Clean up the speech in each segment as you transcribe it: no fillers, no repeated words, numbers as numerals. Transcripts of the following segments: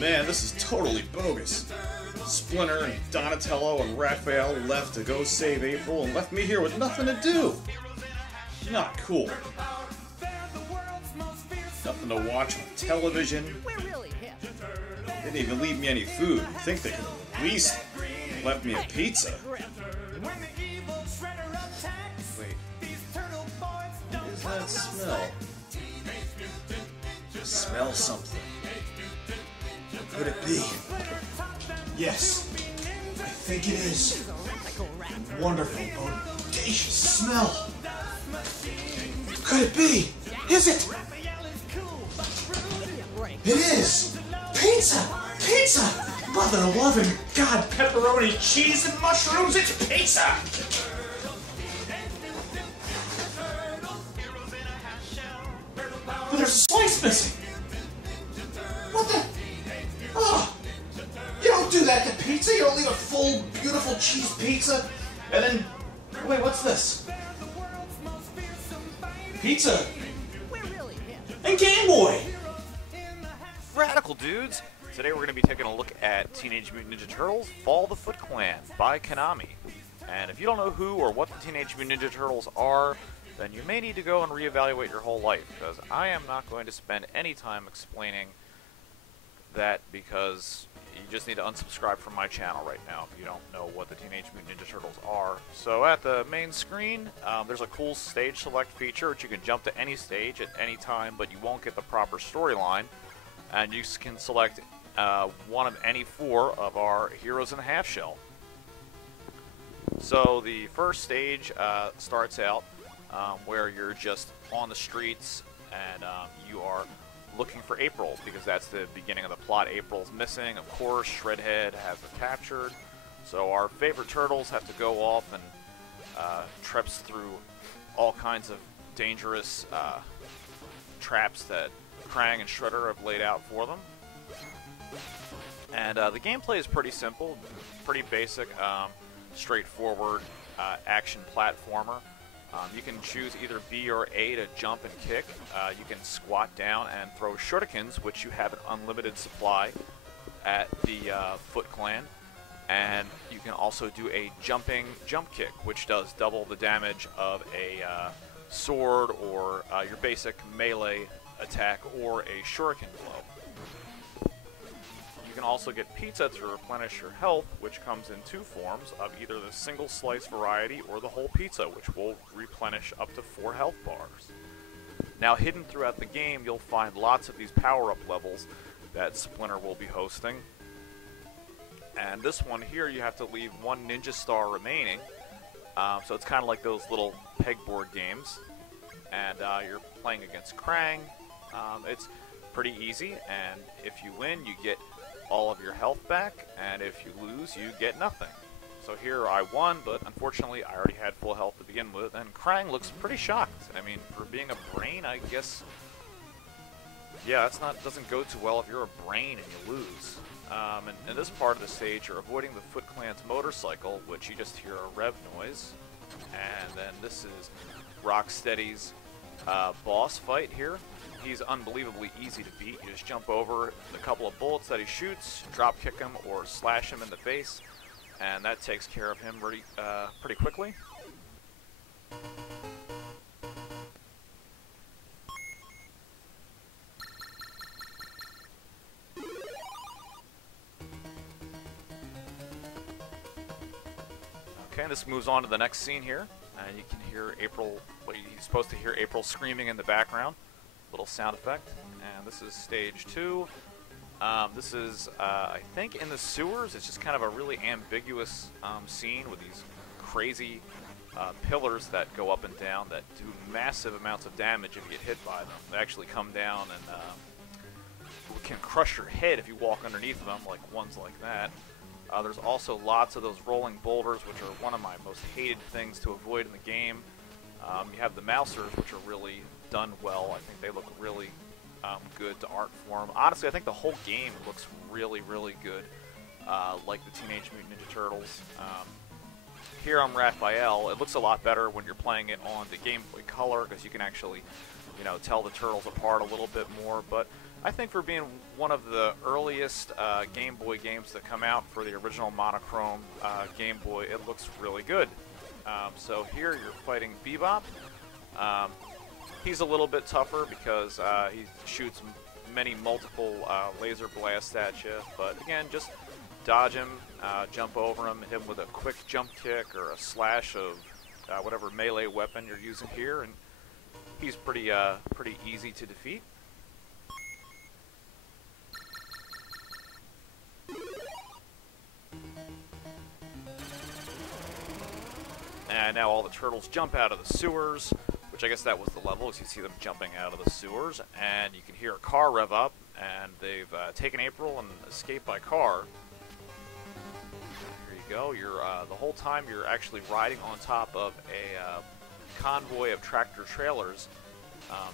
man, this is totally bogus. Splinter and Donatello and Raphael left to go save April and left me here with nothing to do. Not cool. Nothing to watch on television. They didn't even leave me any food. I think they could at least left me a pizza. Wait. What is that smell? I smell something. What could it be? Yes, I think it is. A wonderful, audacious smell. Could it be? Is it? It is! Pizza! Pizza! Mother of loving God, pepperoni, cheese, and mushrooms, it's pizza! But there's a slice missing! What the? Oh! You don't do that to pizza! You don't leave a full, beautiful cheese pizza, and then... Wait, what's this? Pizza! And Game Boy! Radical dudes! Today we're going to be taking a look at Teenage Mutant Ninja Turtles Fall the Foot Clan by Konami. And if you don't know who or what the Teenage Mutant Ninja Turtles are, then you may need to go and reevaluate your whole life, because I am not going to spend any time explaining that, because you just need to unsubscribe from my channel right now if you don't know what the Teenage Mutant Ninja Turtles are. So at the main screen, there's a cool stage select feature which you can jump to any stage at any time, but you won't get the proper storyline. And you can select one of any 4 of our heroes in the half shell. So the first stage starts out where you're just on the streets and you are looking for April, because that's the beginning of the plot. April's missing, of course. Shredhead has her captured. So our favorite turtles have to go off and trips through all kinds of dangerous traps that Krang and Shredder have laid out for them. And the gameplay is pretty simple, pretty basic, straightforward action platformer. You can choose either B or A to jump and kick. You can squat down and throw shurikens, which you have an unlimited supply at the Foot Clan. And you can also do a jumping jump kick, which does double the damage of a sword or your basic melee attack or a shuriken blow. You can also get pizza to replenish your health, which comes in 2 forms of either the single slice variety or the whole pizza, which will replenish up to 4 health bars. Now, hidden throughout the game, you'll find lots of these power-up levels that Splinter will be hosting. And this one here, you have to leave 1 ninja star remaining. So it's kind of like those little pegboard games. And you're playing against Krang. It's pretty easy, and if you win, you get all of your health back, and if you lose, you get nothing. So here I won, but unfortunately I already had full health to begin with, and Krang looks pretty shocked. I mean, for being a brain, I guess, yeah, doesn't go too well if you're a brain and you lose. And in this part of the stage, you're avoiding the Foot Clan's motorcycle, which you just hear a rev noise. And then this is Rocksteady's boss fight here. He's unbelievably easy to beat. You just jump over a couple of bullets that he shoots, drop kick him, or slash him in the face, and that takes care of him pretty quickly. Okay, this moves on to the next scene here, and you can hear April. Well, you're supposed to hear April screaming in the background. Little sound effect. And this is stage 2. This is, I think, in the sewers. It's just kind of a really ambiguous scene with these crazy pillars that go up and down that do massive amounts of damage if you get hit by them. They actually come down and can crush your head if you walk underneath them, like ones like that. There's also lots of those rolling boulders, which are one of my most hated things to avoid in the game. You have the mousers, which are really done well. I think they look really good to art form. Honestly, I think the whole game looks really, really good, like the Teenage Mutant Ninja Turtles. here on Raphael, it looks a lot better when you're playing it on the Game Boy Color because you can actually, you know, tell the turtles apart a little bit more. But I think for being one of the earliest Game Boy games that come out for the original monochrome Game Boy, it looks really good. So here you're fighting Bebop. He's a little bit tougher because he shoots multiple laser blasts at you, but again, just dodge him, jump over him, hit him with a quick jump kick or a slash of whatever melee weapon you're using here, and he's pretty easy to defeat. And now all the turtles jump out of the sewers, which I guess that was the level, as you see them jumping out of the sewers, and you can hear a car rev up, and they've taken April and escaped by car. Here you go. You're the whole time you're actually riding on top of a convoy of tractor trailers,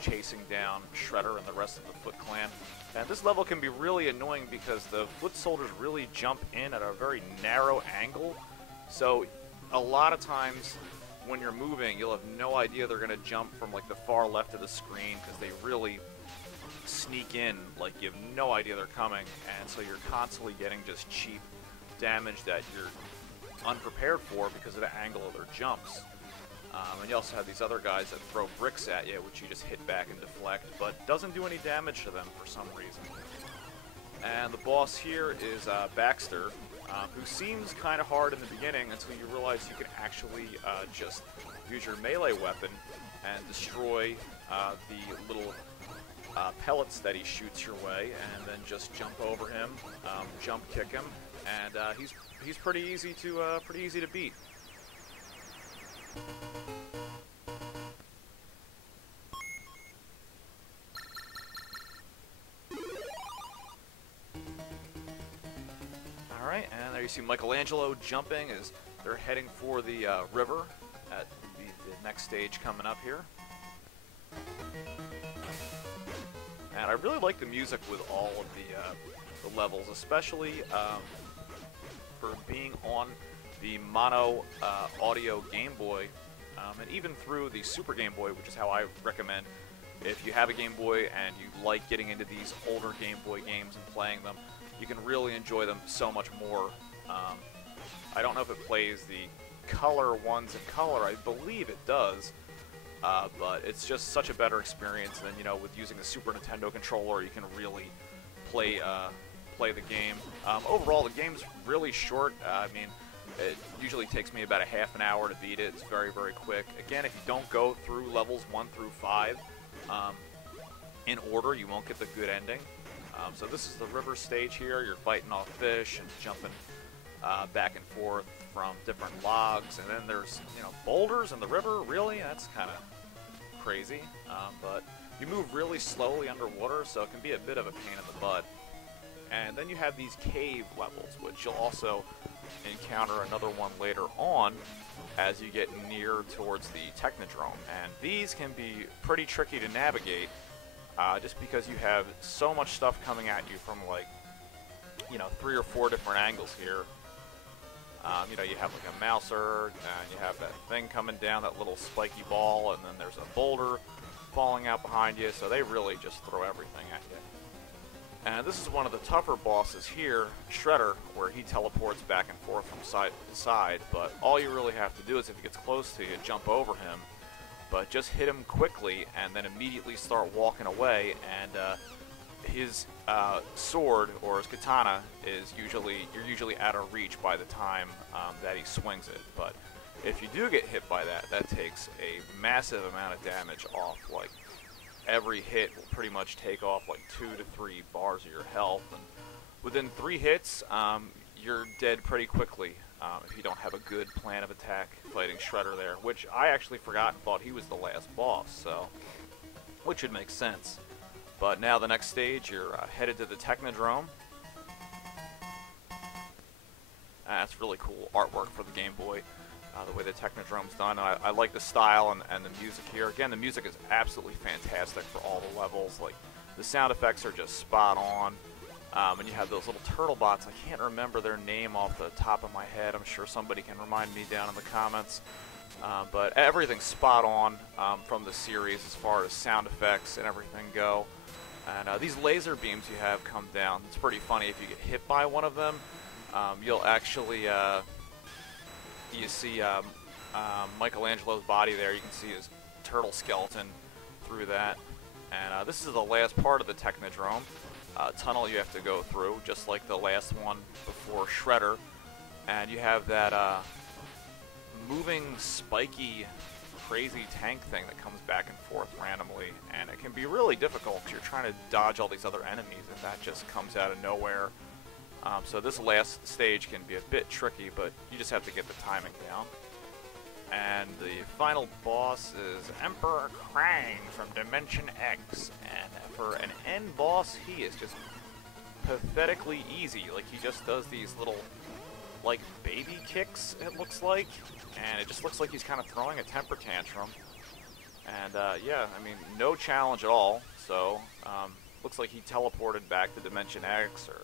chasing down Shredder and the rest of the Foot Clan. And this level can be really annoying because the foot soldiers really jump in at a very narrow angle, so a lot of times when you're moving, you'll have no idea they're going to jump from like the far left of the screen because they really sneak in like you have no idea they're coming, and so you're constantly getting just cheap damage that you're unprepared for because of the angle of their jumps. And you also have these other guys that throw bricks at you, which you just hit back and deflect, but doesn't do any damage to them for some reason. And the boss here is Baxter, who seems kind of hard in the beginning until you realize you can actually just use your melee weapon and destroy the little pellets that he shoots your way, and then just jump over him, jump kick him, and he's pretty easy to beat. Alright, and there you see Michelangelo jumping as they're heading for the river at the next stage coming up here. And I really like the music with all of the levels, especially for being on the mono audio Game Boy, and even through the Super Game Boy, which is how I recommend if you have a Game Boy and you like getting into these older Game Boy games and playing them, you can really enjoy them so much more. I don't know if it plays the color ones in color. I believe it does, but it's just such a better experience than, you know, with using the Super Nintendo controller. You can really play the game. Overall, the game's really short. I mean, it usually takes me about a half an hour to beat it. It's very, very quick. Again, if you don't go through levels 1 through 5 in order, you won't get the good ending. So this is the river stage here. You're fighting off fish and jumping back and forth from different logs, and then there's, you know, boulders in the river. Really, that's kind of crazy. But you move really slowly underwater, so it can be a bit of a pain in the butt. And then you have these cave levels, which you'll also encounter another one later on as you get near towards the Technodrome. And these can be pretty tricky to navigate, just because you have so much stuff coming at you from, like, you know, 3 or 4 different angles here. You know, you have like a mouser, and you have that thing coming down, that little spiky ball, and then there's a boulder falling out behind you, so they really just throw everything at you. And this is one of the tougher bosses here, Shredder, where he teleports back and forth from side to side, but all you really have to do is, if he gets close to you, jump over him, but just hit him quickly and then immediately start walking away, and his sword, or his katana, is you're usually out of reach by the time that he swings it. But if you do get hit by that, that takes a massive amount of damage off. Like, every hit will pretty much take off like 2 to 3 bars of your health, and within 3 hits, you're dead pretty quickly if you don't have a good plan of attack fighting Shredder there, which I actually forgot and thought he was the last boss, so which would make sense. But now the next stage, you're headed to the Technodrome. That's really cool artwork for the Game Boy, the way the Technodrome's done. I like the style and the music here. Again, the music is absolutely fantastic for all the levels. Like, the sound effects are just spot on. And you have those little turtle bots. I can't remember their name off the top of my head. I'm sure somebody can remind me down in the comments. But everything's spot on from the series as far as sound effects and everything go. And these laser beams you have come down. It's pretty funny. If you get hit by one of them, you'll actually you see Michelangelo's body there. You can see his turtle skeleton through that. And this is the last part of the Technodrome tunnel you have to go through, just like the last one before Shredder. And you have that moving, spiky, crazy tank thing that comes back and forth randomly. And it can be really difficult because you're trying to dodge all these other enemies, and that just comes out of nowhere. So this last stage can be a bit tricky, but you just have to get the timing down. And the final boss is Emperor Krang from Dimension X. And for an end boss, he is just pathetically easy. Like, he just does these little, like, baby kicks, it looks like. And it just looks like he's kind of throwing a temper tantrum. And, yeah, I mean, no challenge at all. So, looks like he teleported back to Dimension X, or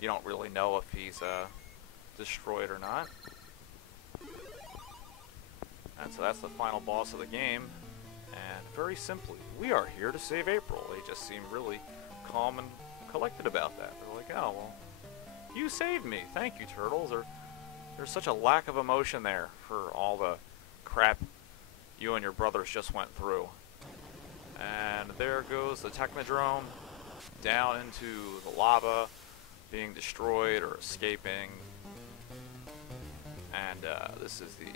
you don't really know if he's destroyed or not. And so that's the final boss of the game. And very simply, we are here to save April. They just seem really calm and collected about that. They're like, oh, well, you saved me. Thank you, Turtles. There's such a lack of emotion there for all the crap you and your brothers just went through. And there goes the Technodrome down into the lava, being destroyed or escaping. And this is the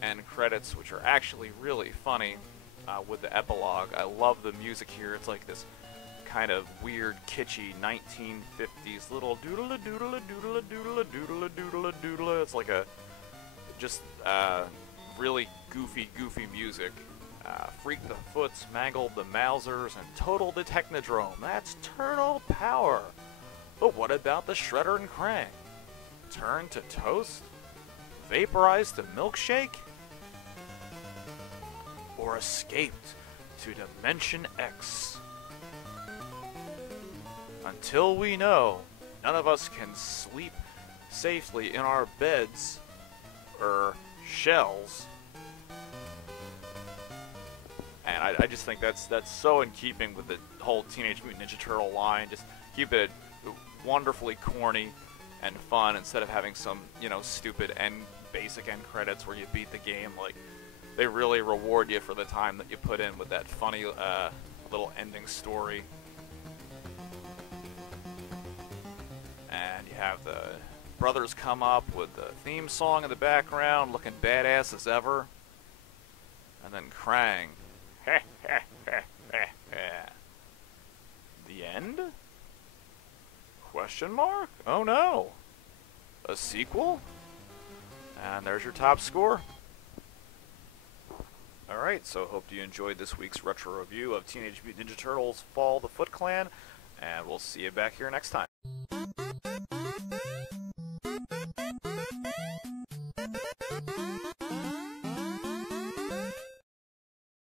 end credits, which are actually really funny with the epilogue. I love the music here. It's like this kind of weird, kitschy 1950s little doodle doodle doodle doodle doodle doodle doodle. It's like a just really goofy music. Freak the Foots, mangled the Mousers, and totaled the Technodrome. That's turtle power. But what about the Shredder and Krang? Turned to toast? Vaporized to milkshake? Or escaped to Dimension X? Until we know, none of us can sleep safely in our beds or shells. And I just think that's so in keeping with the whole Teenage Mutant Ninja Turtle line. Just keep it wonderfully corny and fun instead of having some, you know, stupid basic end credits where you beat the game. Like, they really reward you for the time that you put in with that funny little ending story. And you have the brothers come up with the theme song in the background, looking badass as ever. And then Krang. The end? Question mark? Oh no. A sequel? And there's your top score. Alright, so hope you enjoyed this week's retro review of Teenage Mutant Ninja Turtles Fall of the Foot Clan, and we'll see you back here next time.